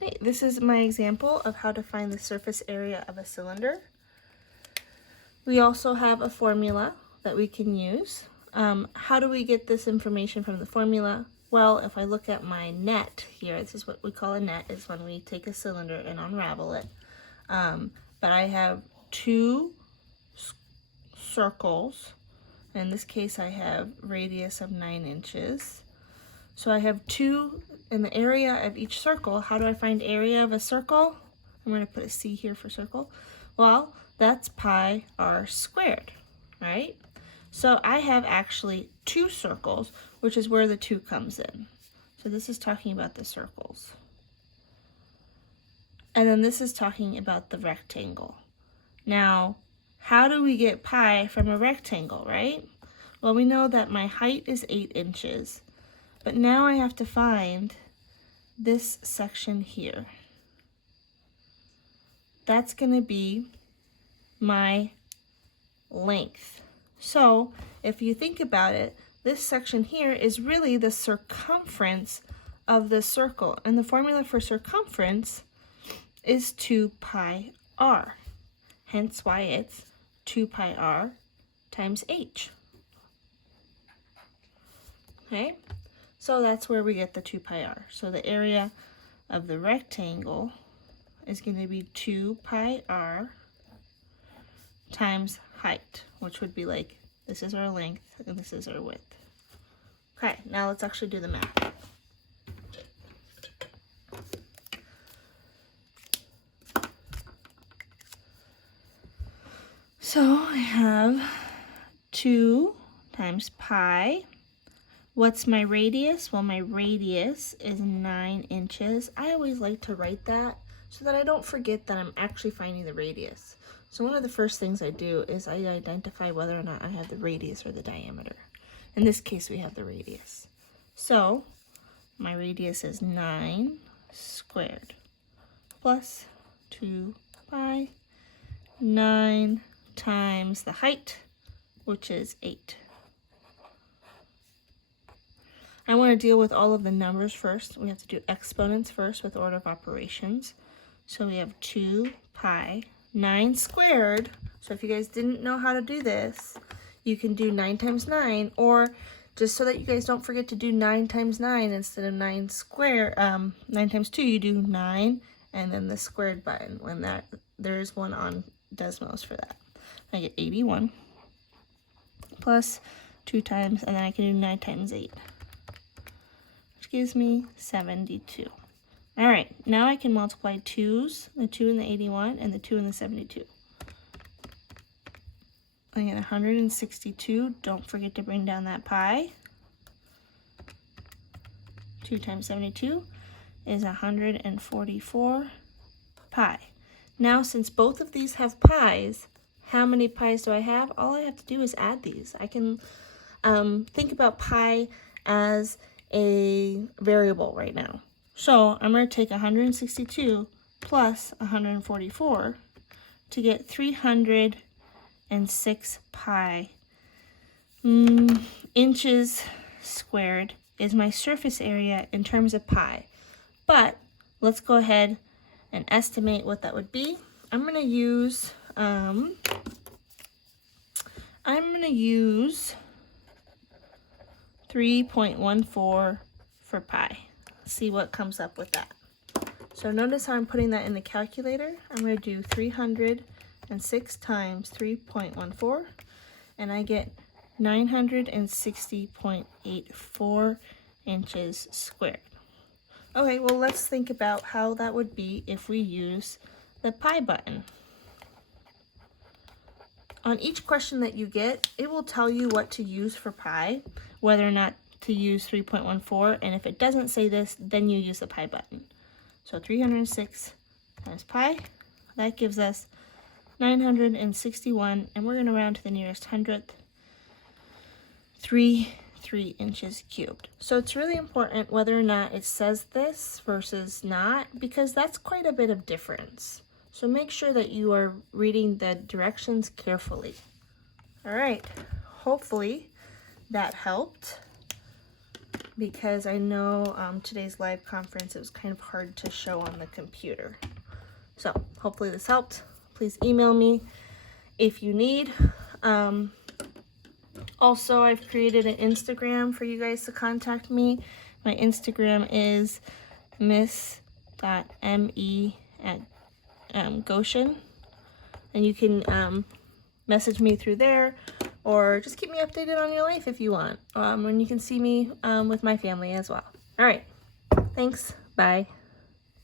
Okay, this is my example of how to find the surface area of a cylinder. We also have a formula that we can use. How do we get this information from the formula? Well, if I look at my net here, this is what we call a net, is when we take a cylinder and unravel it. But I have two circles. In this case, I have radius of 9 inches. So I have two in the area of each circle. How do I find area of a circle? I'm going to put a C here for circle. Well, that's pi r squared, right? So I have actually two circles, which is where the 2 comes in. So this is talking about the circles. And then this is talking about the rectangle. Now, how do we get pi from a rectangle, right? Well, we know that my height is 8 inches. But now I have to find this section here. That's going to be my length. So if you think about it, this section here is really the circumference of the circle. And the formula for circumference is 2 pi r. Hence why it's 2 pi r times h. Okay? So that's where we get the 2 pi r. So the area of the rectangle is going to be 2 pi r times height, which would be like, this is our length and this is our width. Okay, now let's actually do the math. So I have 2 times pi. What's my radius? Well, my radius is 9 inches. I always like to write that so that I don't forget that I'm actually finding the radius. So one of the first things I do is I identify whether or not I have the radius or the diameter. In this case, we have the radius. So my radius is 9 squared plus 2 pi, 9 times the height, which is 8. I want to deal with all of the numbers first. We have to do exponents first with order of operations. So we have 2 pi, 9 squared. So if you guys didn't know how to do this, you can do 9 times 9, or just so that you guys don't forget to do 9 times 9 instead of 9 square, 9 times 2, you do 9 and then the squared button when there's one on Desmos for that. I get 81 plus 2 times, and then I can do 9 times 8. Gives me 72. All right, now I can multiply 2's, the 2 and the 81, and the 2 and the 72. I get 162. Don't forget to bring down that pi. 2 times 72 is 144 pi. Now, since both of these have pi's, how many pi's do I have? All I have to do is add these. I can think about pi as a variable right now. So I'm going to take 162 plus 144 to get 306 pi. Inches squared is my surface area in terms of pi. But let's go ahead and estimate what that would be. I'm going to use 3.14 for pi. See what comes up with that. So notice how I'm putting that in the calculator. I'm going to do 306 times 3.14, and I get 960.84 inches squared. Okay, well, let's think about how that would be if we use the pi button. On each question that you get, it will tell you what to use for pi, whether or not to use 3.14, and if it doesn't say this, then you use the pi button. So 306 times pi, that gives us 961, and we're going to round to the nearest hundredth, 3 inches cubed. So it's really important whether or not it says this versus not, because that's quite a bit of difference. So make sure that you are reading the directions carefully. All right, hopefully that helped. because I know today's live conference, it was kind of hard to show on the computer. So hopefully this helped. Please email me if you need. Also, I've created an Instagram for you guys to contact me. My Instagram is miss.me@Goshen. And you can message me through there, or just keep me updated on your life if you want. And you can see me with my family as well. All right. Thanks. Bye.